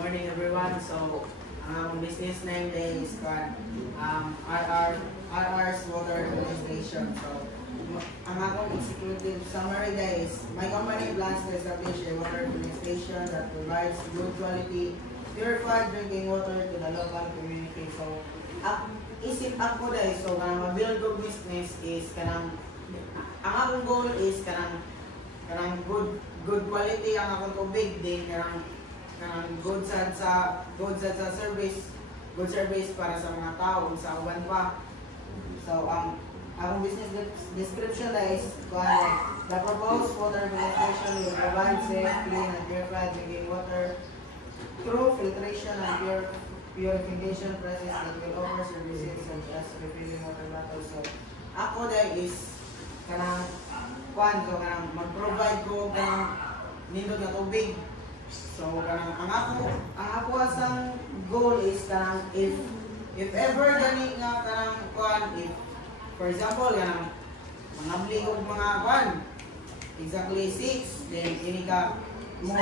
morning everyone. So, ang business name day is called RR's Water Station. So, ang akong executive summary guys, my company plans to establish a water filling station that provides good quality, purified drinking water to the local community. So, isip ako guys, so ma-build ko business is ang akong goal is good quality ang akong tubig din good service para sa mga tao sa uban pa. So akong business description is the proposed water filtration will provide safe, clean and purified drinking water through filtration and purification process that will offer services such as refilling water bottles. So ako dahil is mag-provide ko nindot na tubig. So ang ako asang goal is if ever gani nga if for example mga bli og mga exactly 6 then ini ka mo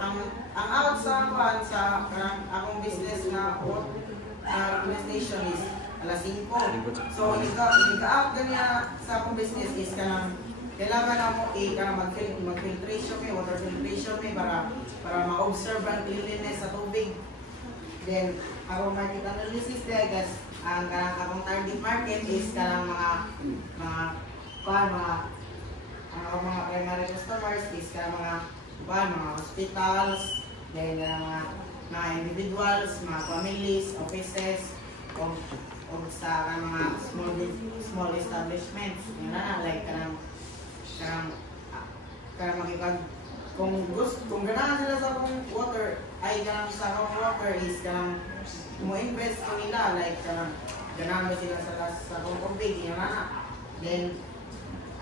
ang out sa sa akong business na business station is alas 5. So out gani sa akong business is kailangan na mo mag-filtration water filtration para ma-observe ang cleanliness sa tubig. Then akong market analysis guys, ang akong target market is mga primary customers is mga hospitals, then mga individuals, mga families, offices, o sa mga small establishments. Yun na like kung ganahan sila sa akong water ay sa akong water is mo-invest ko nila like ganahan ba sila sa akong tubig. Yun na. Then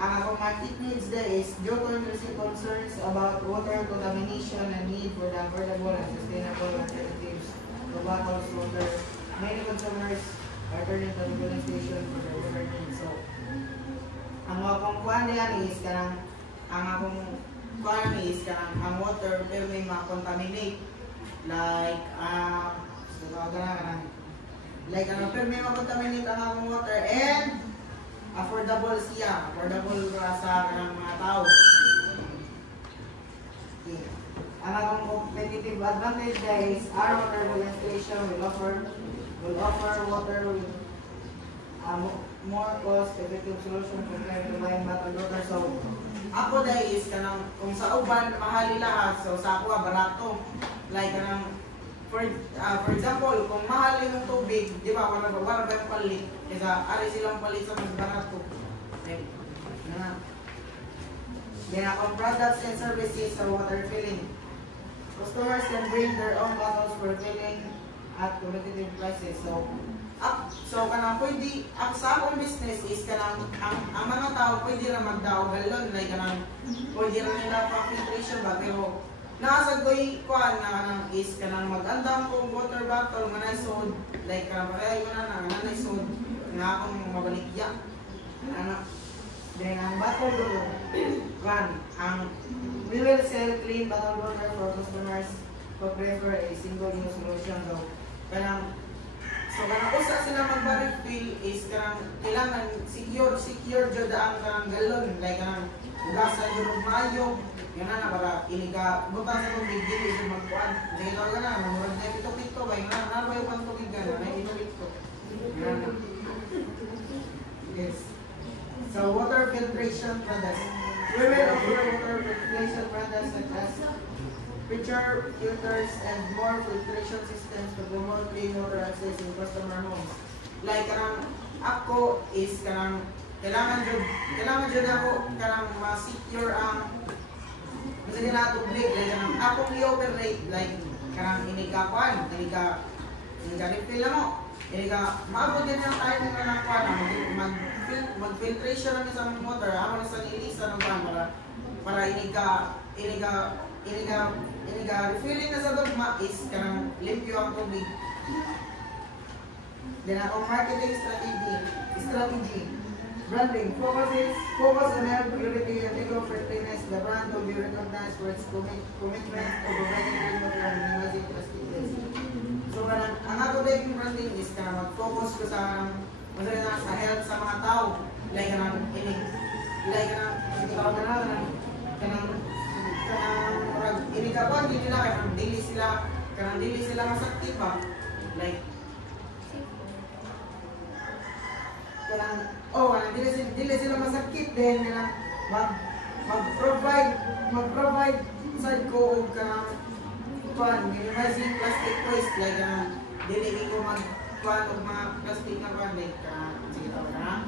ang akong market needs there is due to increasing concerns about water contamination and need for the affordable and sustainable alternatives to bottled water. Many consumers are turning to the filling station for their water needs. So, ang akong kuhan yan is ang water pero may ma-contaminate like pero may ma-contaminate ang akong water and affordable sa mga tao. Okay. Ang akong competitive advantage is our water filling station will offer water with more cost-effective solution compared to buying bottled water. So, ako dahil is kung sa uban mahali lahat, so sa ako barato. Like for example, kung mahal yung tubig, di ba, wala ba yung palit? Kasi ari silang palit sa mas barato. Then akong products and services sa water filling. Customers can bring their own bottles for filling at competitive prices. So pwede sa akong business is ang mga tao pwede na magdaog galon like pwede na nila pa-filtration ba pero nakasag ko'y is mag-andam kong water bottle manay-sod like kaya yun na nanay-sod nga akong mabaligya. Then ang bottle we will sell clean bottled water for customers who prefer a single-use solution. So usa sila mag-refill is kailangan secure jud ang galon like ugasan jud mayo yun na para iniga butas sa tubig dili jud magkuan dili to na murag na pito ba na ba yung tubig gana na pito. Yes. So water filtration products. We will offer water filtration products such as pitcher filters and more filtration systems to promote clean water access in customer homes. Like ako is kailangan jud ako ma-secure ang kasi na tubig like ako i-operate like iniga refill mo maabot din ang time ng mag-filtration ng isang water ako na sa nilisa ng para iniga refilling na sa dogma is limpyo ang tubig. Then ako marketing strategy. Branding focus on health, purity, and eco-friendliness. The brand will be recognized for its commitment to providing clean water and minimizing plastic kanang mag-focus ko sa health sa mga tao. Like kanang inikabuan din nila kanang dili sila masakit ba. Like dili sila masakit din mag-provide side ko og kanang minimizing plastic waste like dili ko mag-kuan og mga plastic na kuan like sige tawo na.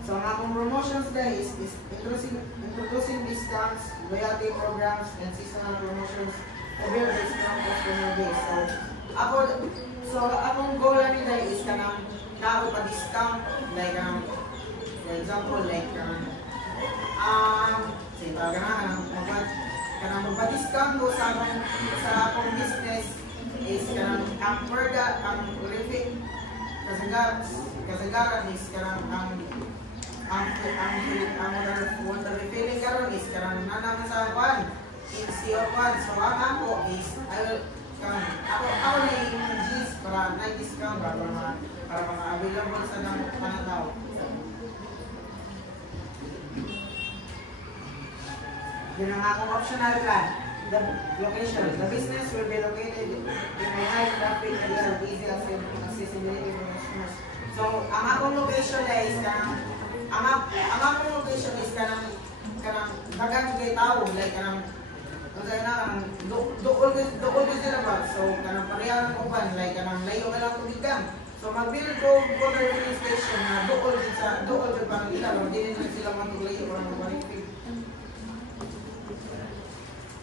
So ang akong promotions today is introducing discounts, loyalty programs, and seasonal promotions to build a strong customer base. So akong goal nila is kanang naako pa discount like for example like sige tawo kanang magpa-discount ko sa akong business is kanang ang refill kasagaran is kanang ang water refilling karon is karang nanang sa kwan in CO1. So ang ako is ako na yung G's para na discount para mga available sa nang panataw. Yun ang akong optional plan. The location. The business will be located in a high traffic area with easy accessibility for customers. So ang akong location is ang akong location is kanang dagang kay tao like kanang dool sila ba, so kanang pareha ng uban like kanang layo na lang tubigan. So mag-build ko water refilling station na dool parang ilaw dili na sila maglayo para mag-refill.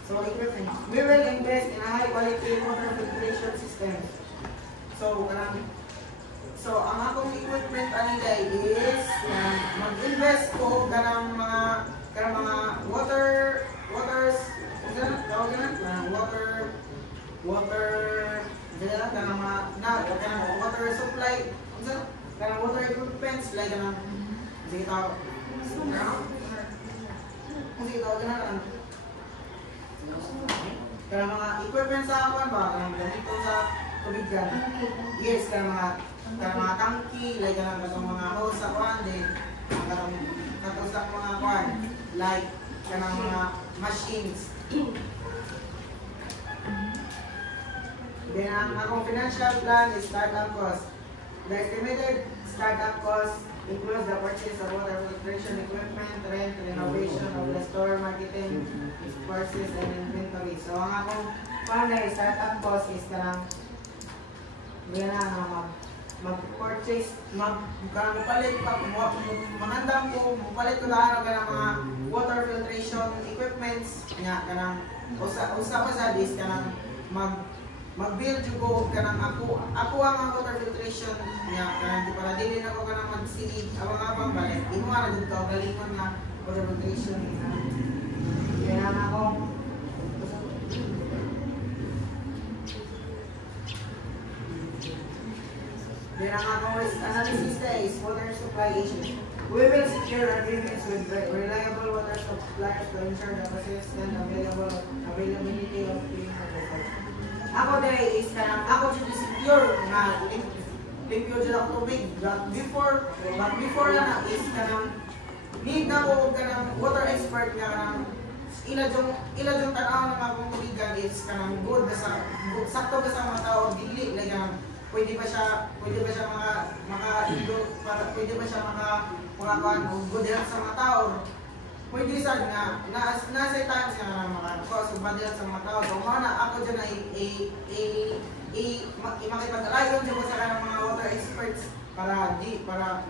So equipment, we will invest in a high quality water filtration system. So ang akong equipment anilay is mag-invest ko kanang mga water supply, kanang water equipments like kanang sige tawag kanang mga equipment sa akin ba kanang ganito sa tubigan. Yes, kanang mga tangki like kanang mga hose sa kwan din kanang sa mga kwan like kanang mga machines. Then ang akong financial plan is startup cost. The estimated startup cost includes the purchase of water filtration equipment, rent, renovation of the store, marketing, expenses, and inventory. So ang akong plan na startup cost is kanang mag-purchase, magpalit pa, manandam ko, magpalit ko lahat ng mga water filtration equipments nga kanang usa pa sa dis kanang mag-build ko kanang ako ang water filtration nga kanang para dili na ko kanang magsiig abang balik imo ra gud ka galingon nga water filtration kaya ako then ang akong risk analysis is water supply issue. We will secure agreements with reliable water suppliers to ensure the consistent availability of clean water. Ako dahil is kanang ako dito secure na limpyo dito ako tubig. But before na is kanang need na ko kanang water expert nga kanang ilang tanaw ng akong tubigan is kanang good sa sakto ba sa mga tao dili like kanang pwede ba siya pwede ba siya kuan good sa mga tao. Pwede sad nga nasa times nga mga so badil sa mga tao. So mana ako dyan makipag-alayon dyan ko sa kanang mga water experts para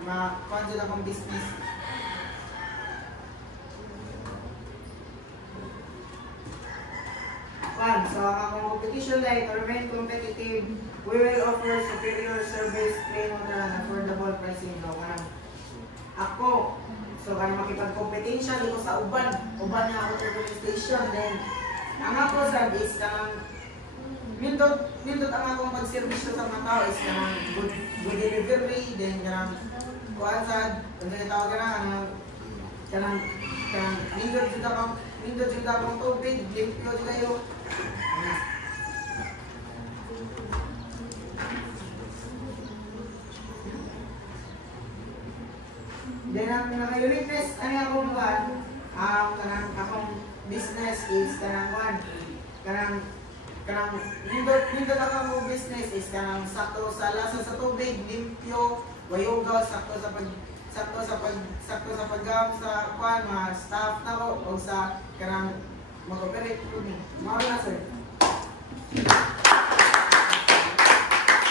ma-fund dyan akong business. So ang akong competition like to remain competitive, we will offer superior service, clean water, and affordable pricing. So ako, so kanang makipag-competition dito sa uban nga water filling station. Then ang ako sa is kanang nindot ang akong pagserbisyo sa mga tao is kanang good delivery, then kanang kuan sad, kung tawag kanang nindot nindot yung tapong tubig, limpyo din kayo. Then ang pinaka-uniqueness, ano yung akong buwan, kanang akong business is kanang nindot akong business is kanang sakto sa lasa sa tubig, limpyo, wayugaw, sakto sa paggam sa kuan mga staff na ko o sa kanang mag-operate ko ni. Mao na sir.